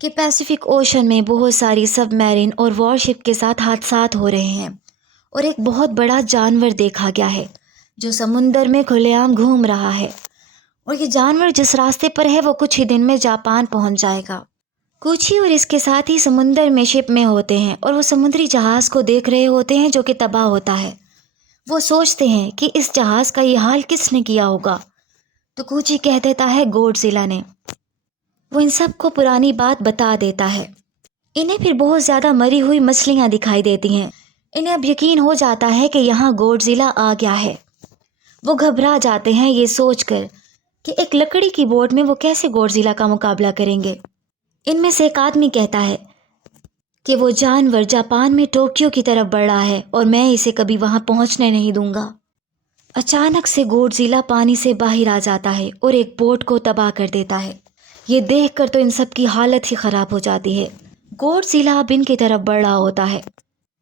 کہ Pacific ocean میں بہت ساری سب میرین اور وارشپ کے ساتھ حادثات ہو رہے ہیں اور ایک بہت بڑا جانور دیکھا گیا ہے جو سمندر میں کھلے عام گھوم رہا ہے، اور یہ جانور جس راستے پر ہے وہ کچھ ہی دن میں جاپان پہنچ جائے گا۔ کوچی اور اس کے ساتھ ہی سمندر میں شپ میں ہوتے ہیں اور وہ سمندری جہاز کو دیکھ رہے ہوتے ہیں جو کہ تباہ ہوتا ہے۔ وہ سوچتے ہیں کہ اس جہاز کا یہ حال کس نے کیا ہوگا، تو کوچی کہہ دیتا ہے گوڈزیلا نے۔ وہ ان سب کو پرانی بات بتا دیتا ہے۔ انہیں پھر بہت زیادہ مری ہوئی مچھلیاں دکھائی دیتی ہیں۔ انہیں اب یقین ہو جاتا ہے کہ یہاں گوڈزیلا آ گیا ہے۔ وہ گھبرا جاتے ہیں یہ سوچ کر کہ ایک لکڑی کی بوٹ میں وہ کیسے گوڈزیلا کا مقابلہ کریں گے۔ ان میں سے ایک آدمی کہتا ہے کہ وہ جانور جاپان میں ٹوکیو کی طرف بڑھ رہا ہے اور میں اسے کبھی وہاں پہنچنے نہیں دوں گا۔ اچانک سے گوڈزیلا پانی سے باہر آ جاتا ہے اور ایک بوٹ کو تباہ کر دیتا ہے۔ یہ دیکھ کر تو ان سب کی حالت ہی خراب ہو جاتی ہے۔ گوڈزیلا اب ان کی طرف بڑھ رہا ہوتا ہے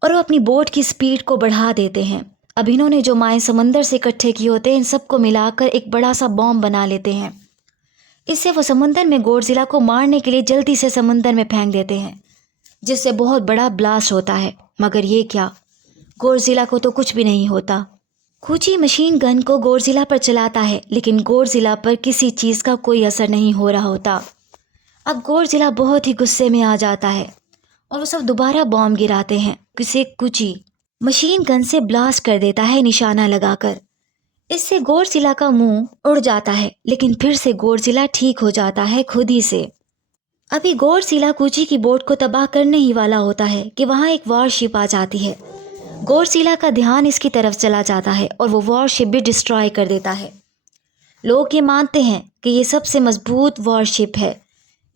اور وہ اپنی بوٹ کی سپیڈ کو بڑھا دیتے ہیں۔ اب انہوں نے جو مائع سمندر سے اکٹھے کیے ہوتے ہیں ان سب کو ملا کر ایک بڑا سا بام بنا لیتے ہیں۔ اس سے وہ سمندر میں گوڈزیلا کو مارنے کے لیے جلدی سے سمندر میں پھینک دیتے ہیں، جس سے بہت بڑا بلاسٹ ہوتا ہے، مگر یہ کیا، گوڈزیلا کو تو کچھ بھی نہیں ہوتا۔ کوچی مشین گن کو گوڈزیلا پر چلاتا ہے لیکن گوڈزیلا پر کسی چیز کا کوئی اثر نہیں ہو رہا ہوتا۔ اب گوڈزیلا بہت ہی غصے میں آ جاتا ہے اور وہ سب دوبارہ بام گراتے ہیں۔ کسی کوچی مشین گن سے بلاسٹ کر دیتا ہے نشانہ لگا کر۔ اس سے گوڈزیلا کا منہ اڑ جاتا ہے لیکن پھر سے گوڈزیلا ٹھیک ہو جاتا ہے خود ہی سے۔ ابھی گوڈزیلا کوچی کی بوٹ کو تباہ کرنے ہی والا ہوتا ہے کہ وہاں ایک وار شپ آ جاتی ہے۔ گوڈزیلا کا دھیان اس کی طرف چلا جاتا ہے اور وہ وار شپ بھی ڈسٹرائے کر دیتا ہے۔ لوگ یہ مانتے ہیں کہ یہ سب سے مضبوط وار شپ ہے،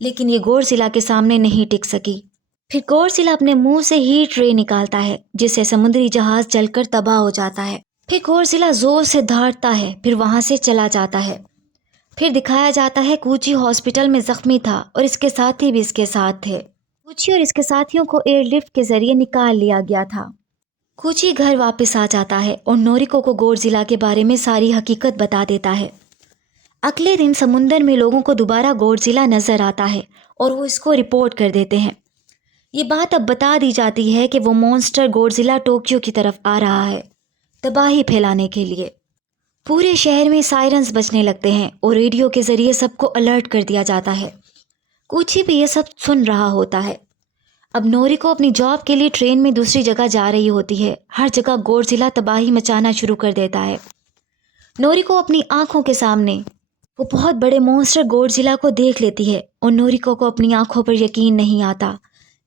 لیکن یہ گوڈزیلا کے سامنے نہیں ٹک سکی۔ پھر گوڈزیلا اپنے منہ سے ہیٹ رے نکالتا ہے جس سے سمندری جہاز جل کر تباہ ہو جاتا ہے۔ پھر گوڈزیلا زور سے دھاڑتا ہے، پھر وہاں سے چلا جاتا ہے۔ پھر دکھایا جاتا ہے کوچی ہاسپٹل میں زخمی تھا اور اس کے ساتھی بھی اس کے ساتھ تھے۔ کوچی اور اس کے ساتھیوں کو ایئر لفٹ کے ذریعے نکال لیا گیا تھا۔ کوچی گھر واپس آ جاتا ہے اور نوریکو کو گوڈزیلا کے بارے میں ساری حقیقت بتا دیتا ہے۔ اگلے دن سمندر میں لوگوں کو دوبارہ گوڈزیلا نظر آتا ہے اور وہ اس کو رپورٹ کر دیتے ہیں۔ یہ بات اب بتا دی جاتی ہے کہ وہ مونسٹر گوڈزیلا ٹوکیو کی طرف آ رہا ہے تباہی پھیلانے کے لیے۔ پورے شہر میں سائرنز بجنے لگتے ہیں اور ریڈیو کے ذریعے سب کو الرٹ کر دیا جاتا ہے۔ کوچی بھی یہ سب سن رہا ہوتا ہے۔ اب نوریکو اپنی جاب کے لیے ٹرین میں دوسری جگہ جا رہی ہوتی ہے۔ ہر جگہ گوڈزیلا تباہی مچانا شروع کر دیتا ہے۔ نوریکو اپنی آنکھوں کے سامنے وہ بہت بڑے مونسٹر گوڈزیلا کو دیکھ لیتی ہے اور نوریکو کو اپنی آنکھوں پر یقین نہیں آتا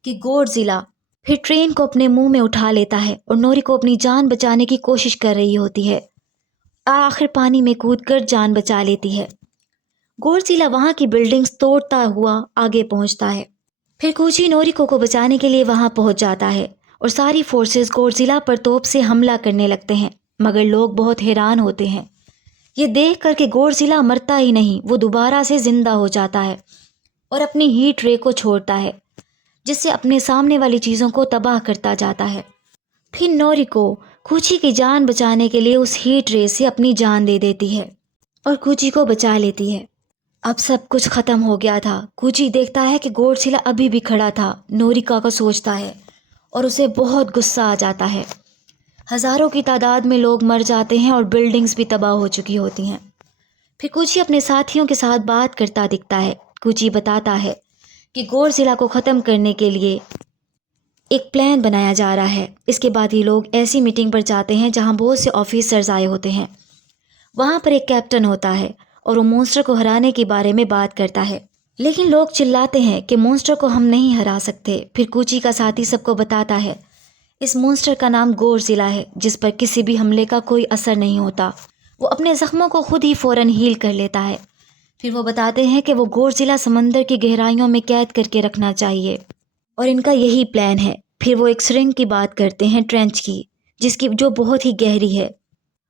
کہ گوڈزیلا پھر ٹرین کو اپنے منہ میں اٹھا لیتا ہے اور نوریکو اپنی جان بچانے کی کوشش کر رہی ہوتی ہے اور آخر پانی میں کود کر جان بچا لیتی ہے۔ گوڈزیلا وہاں کی بلڈنگز توڑتا ہوا آگے پہنچتا ہے۔ پھر کوچی نوریکو کو بچانے کے لیے وہاں پہنچ جاتا ہے اور ساری فورسز گوڈزیلا پر توپ سے حملہ کرنے لگتے ہیں، مگر لوگ بہت حیران ہوتے ہیں یہ دیکھ کر کہ گوڈزیلا مرتا ہی نہیں، وہ دوبارہ سے زندہ ہو جاتا ہے اور اپنی ہیٹ رے کو چھوڑتا ہے جس سے اپنے سامنے والی چیزوں کو تباہ کرتا جاتا ہے۔ پھر نوریکو کوچی کی جان بچانے کے لیے اس ہیٹ رے سے اپنی جان دے دیتی ہے اور کوچی کو بچا لیتی ہے۔ اب سب کچھ ختم ہو گیا تھا۔ کوچی دیکھتا ہے کہ گوڈزیلا ابھی بھی کھڑا تھا، نوریکو کو سوچتا ہے اور اسے بہت غصہ آ جاتا ہے۔ ہزاروں کی تعداد میں لوگ مر جاتے ہیں اور بلڈنگز بھی تباہ ہو چکی ہوتی ہیں۔ پھر کوچی اپنے ساتھیوں کے ساتھ بات کرتا دکھتا ہے۔ کوچی بتاتا ہے کہ گوڈزیلا کو ختم کرنے کے لیے ایک پلان بنایا جا رہا ہے۔ اس کے بعد یہ لوگ ایسی میٹنگ پر جاتے ہیں جہاں بہت سے آفیسرز آئے ہوتے ہیں۔ وہاں پر ایک کیپٹن ہوتا ہے اور وہ مونسٹر کو ہرانے کے بارے میں بات کرتا ہے، لیکن لوگ چلاتے ہیں کہ مونسٹر کو ہم نہیں ہرا سکتے۔ پھر کوچی کا ساتھی سب کو بتاتا ہے اس مونسٹر کا نام گوڈزیلا ہے جس پر کسی بھی حملے کا کوئی اثر نہیں ہوتا، وہ اپنے زخموں کو خود ہی فوراً ہیل کر لیتا ہے۔ پھر وہ بتاتے ہیں کہ وہ گوڈزیلا سمندر کی گہرائیوں میں قید کر کے رکھنا چاہیے اور ان کا یہی پلان ہے۔ پھر وہ ایک سرنگ کی بات کرتے ہیں، ٹرینچ کی، جس کی جو بہت ہی گہری ہے۔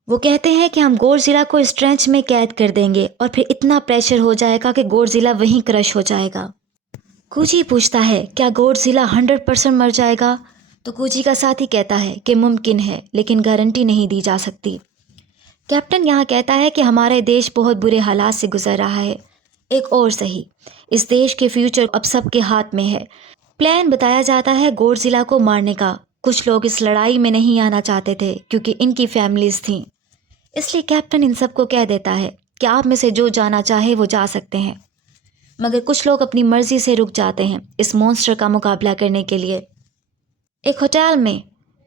وہ کہتے ہیں کہ ہم گوڈزیلا کو اس ٹرینچ میں قید کر دیں گے اور پھر اتنا پریشر ہو جائے گا کہ گوڈزیلا وہیں کرش ہو جائے گا۔ کوچی پوچھتا ہے کیا گوڈزیلا 100% مر جائے گا؟ تو کوچی کا ساتھی کہتا ہے کہ ممکن ہے لیکن گارنٹی نہیں دی جا سکتی۔ کیپٹن یہاں کہتا ہے کہ ہمارے دیش بہت برے حالات سے گزر رہا ہے، ایک اور صحیح، اس دیش کے فیوچر اب سب کے ہاتھ میں ہے۔ پلان بتایا جاتا ہے گوڈزیلا کو مارنے کا۔ کچھ لوگ اس لڑائی میں نہیں آنا چاہتے تھے کیونکہ ان کی فیملیز تھیں، اس لیے کیپٹن ان سب کو کہہ دیتا ہے کہ آپ میں سے جو جانا چاہے وہ جا سکتے ہیں، مگر کچھ لوگ اپنی مرضی سے رک جاتے ہیں اس مونسٹر کا مقابلہ کرنے کے لیے۔ ایک ہوٹل میں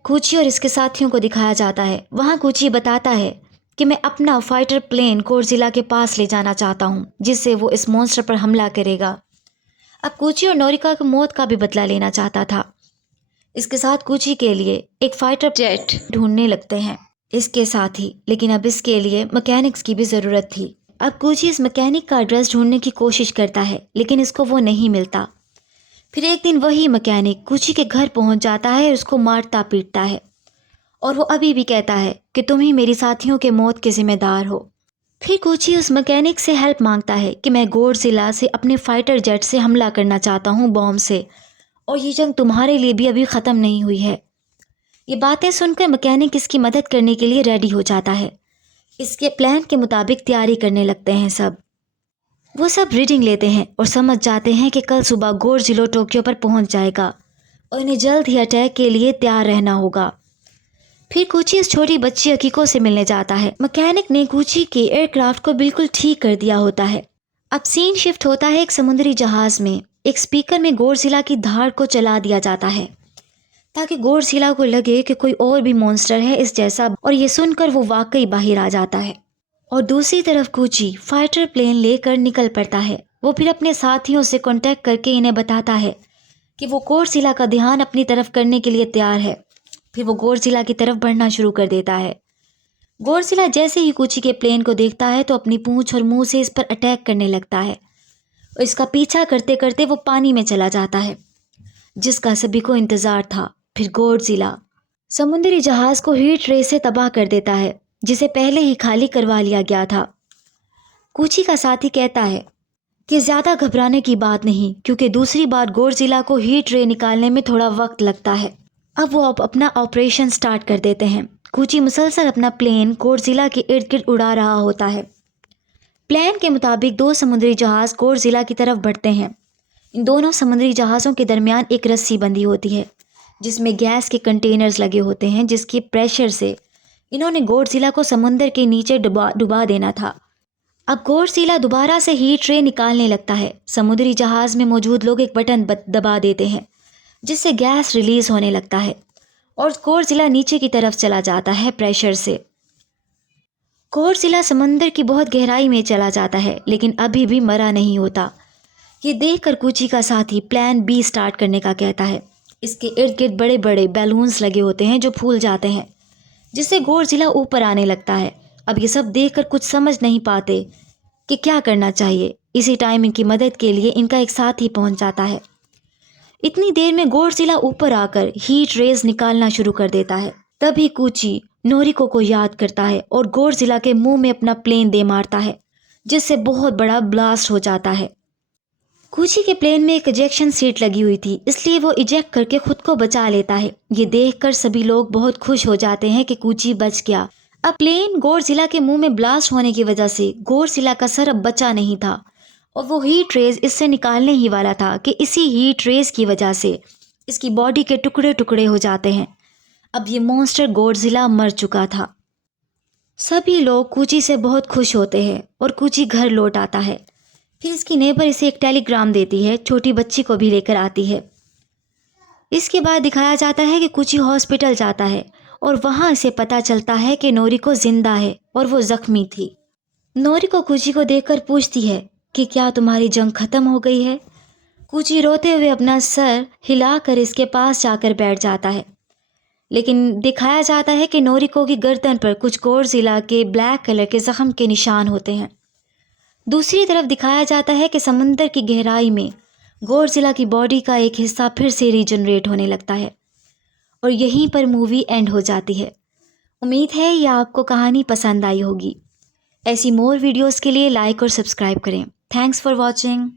کوچی اور اس کے ساتھیوں کو دکھایا جاتا ہے۔ وہاں کوچی بتاتا ہے کہ میں اپنا فائٹر پلین گوڈزیلا کے پاس لے جانا چاہتا ہوں جس سے وہ اس مونسٹر پر حملہ کرے گا۔ اب کوچی اور نوریکا کی موت کا بھی بدلہ لینا چاہتا تھا۔ اس کے ساتھ کوچی کے لیے ایک فائٹر جیٹ ڈھونڈنے لگتے ہیں اس کے ساتھ ہی، لیکن اب اس کے لیے مکینکس کی بھی ضرورت تھی۔ اب کوچی اس مکینک کا ایڈریس ڈھونڈنے کی کوشش کرتا ہے لیکن اس کو وہ نہیں ملتا۔ پھر ایک دن وہی مکینک کوچی کے گھر پہنچ جاتا ہے اور اس کو مارتا پیٹتا ہے، اور وہ ابھی بھی کہتا ہے کہ تم ہی میری ساتھیوں کے موت کے ذمہ دار ہو۔ پھر کوچی اس مکینک سے ہیلپ مانگتا ہے کہ میں گوڈزیلا سے اپنے فائٹر جیٹ سے حملہ کرنا چاہتا ہوں بوم سے، اور یہ جنگ تمہارے لیے بھی ابھی ختم نہیں ہوئی ہے۔ یہ باتیں سن کر مکینک اس کی مدد کرنے کے لیے ریڈی ہو جاتا ہے۔ اس کے پلان کے مطابق تیاری کرنے لگتے ہیں سب۔ وہ سب ریڈنگ لیتے ہیں اور سمجھ جاتے ہیں کہ کل صبح گوڈزیلا ٹوکیو پر پہنچ جائے گا اور انہیں جلد ہی اٹیک کے لیے تیار رہنا ہوگا۔ پھر کوچی اس چھوٹی بچی اکیکو سے ملنے جاتا ہے۔ مکینک نے کوچی کے ایئر کرافٹ کو بالکل ٹھیک کر دیا ہوتا ہے۔ اب سین شفٹ ہوتا ہے ایک سمندری جہاز میں۔ ایک سپیکر میں گوڈزیلا کی دھاڑ کو چلا دیا جاتا ہے تاکہ گوڈزیلا کو لگے کہ کوئی اور بھی مونسٹر ہے اس جیسا، اور یہ سن کر وہ واقعی باہر آ جاتا ہے۔ اور دوسری طرف کوچی فائٹر پلین لے کر نکل پڑتا ہے۔ وہ پھر اپنے ساتھیوں سے کانٹیکٹ کر کے انہیں بتاتا ہے کہ وہ گوڈزیلا کا دھیان اپنی طرف کرنے کے لیے تیار ہے۔ پھر وہ گوڈزیلا کی طرف بڑھنا شروع کر دیتا ہے۔ گوڈزیلا جیسے ہی کوچی کے پلین کو دیکھتا ہے تو اپنی پونچھ اور منہ سے اس پر اٹیک کرنے لگتا ہے، اور اس کا پیچھا کرتے کرتے وہ پانی میں چلا جاتا ہے جس کا سبھی کو انتظار تھا۔ پھر گوڈزیلا سمندری جہاز کو ہیٹ ریز سے تباہ کر دیتا ہے جسے پہلے ہی خالی کروا لیا گیا تھا۔ کوچی کا ساتھی کہتا ہے کہ زیادہ گھبرانے کی بات نہیں کیونکہ دوسری بار گوڈزیلا کو ہیٹ رے نکالنے میں تھوڑا وقت لگتا ہے۔ اب وہ اپنا آپریشن سٹارٹ کر دیتے ہیں۔ کوچی مسلسل اپنا پلین گوڈزیلا کے ارد گرد اڑا رہا ہوتا ہے۔ پلان کے مطابق دو سمندری جہاز گوڈزیلا کی طرف بڑھتے ہیں۔ ان دونوں سمندری جہازوں کے درمیان ایک رسی بندھی ہوتی ہے جس میں گیس کے کنٹینرز لگے ہوتے ہیں جس کے پریشر سے انہوں نے گوڈزیلا کو سمندر کے نیچے ڈبا دینا تھا۔ اب گوڈزیلا دوبارہ سے ہیٹ رے نکالنے لگتا ہے۔ سمندری جہاز میں موجود لوگ ایک بٹن دبا دیتے ہیں جس سے گیس ریلیز ہونے لگتا ہے اور گوڈزیلا نیچے کی طرف چلا جاتا ہے پریشر سے۔ گوڈزیلا سمندر کی بہت گہرائی میں چلا جاتا ہے لیکن ابھی بھی مرا نہیں ہوتا۔ یہ دیکھ کر کوچی کا ساتھی پلان بی سٹارٹ کرنے کا کہتا ہے۔ اس کے ارد گرد بڑے بڑے بیلونز لگے ہوتے ہیں جو پھول جاتے ہیں جس سے گوڈزیلا اوپر آنے لگتا ہے۔ اب یہ سب دیکھ کر کچھ سمجھ نہیں پاتے کہ کیا کرنا چاہیے۔ اسی ٹائم ان کی مدد کے لیے ان کا ایک ساتھی پہنچ جاتا ہے۔ اتنی دیر میں گوڈزیلا اوپر آ کر ہیٹ ریز نکالنا شروع کر دیتا ہے۔ تبھی کوچی نوریکو کو یاد کرتا ہے اور گوڈزیلا کے منہ میں اپنا پلین دے مارتا ہے جس سے بہت بڑا بلاسٹ ہو جاتا ہے۔ کوچی کے پلین میں ایک ایجیکشن سیٹ لگی ہوئی تھی اس لیے وہ ایجیکٹ کر کے خود کو بچا لیتا ہے۔ یہ دیکھ کر سبھی لوگ بہت خوش ہو جاتے ہیں کہ کوچی بچ گیا۔ اب پلین گوڈزیلا کے منہ میں بلاسٹ ہونے کی وجہ سے گوڈزیلا کا سر اب بچا نہیں تھا اور وہ ہیٹ ریز اس سے نکالنے ہی والا تھا کہ اسی ہیٹ ریز کی وجہ سے اس کی باڈی کے ٹکڑے ٹکڑے ہو جاتے ہیں۔ اب یہ مونسٹر گوڈزیلا مر چکا تھا۔ سبھی لوگ کوچی سے بہت خوش ہوتے ہیں اور کوچی گھر لوٹ آتا ہے۔ پھر اس کی نیبر اسے ایک ٹیلی گرام دیتی ہے، چھوٹی بچی کو بھی لے کر آتی ہے۔ اس کے بعد دکھایا جاتا ہے کہ کوچی ہاسپٹل جاتا ہے اور وہاں اسے پتہ چلتا ہے کہ نوریکو زندہ ہے اور وہ زخمی تھی۔ نوریکو کوچی کو دیکھ کر پوچھتی ہے کہ کیا تمہاری جنگ ختم ہو گئی ہے؟ کوچی روتے ہوئے اپنا سر ہلا کر اس کے پاس جا کر بیٹھ جاتا ہے، لیکن دکھایا جاتا ہے کہ نوریکو کی گردن پر کچھ گوڈزیلا کے بلیک کلر کے زخم کے نشان ہوتے ہیں۔ دوسری طرف دکھایا جاتا ہے کہ سمندر کی گہرائی میں گوڈزیلا کی باڈی کا ایک حصہ پھر سے ریجنریٹ ہونے لگتا ہے، اور یہیں پر مووی اینڈ ہو جاتی ہے۔ امید ہے یہ آپ کو کہانی پسند آئی ہوگی۔ ایسی مور ویڈیوز کے لیے لائک اور سبسکرائب کریں۔ Thanks for watching.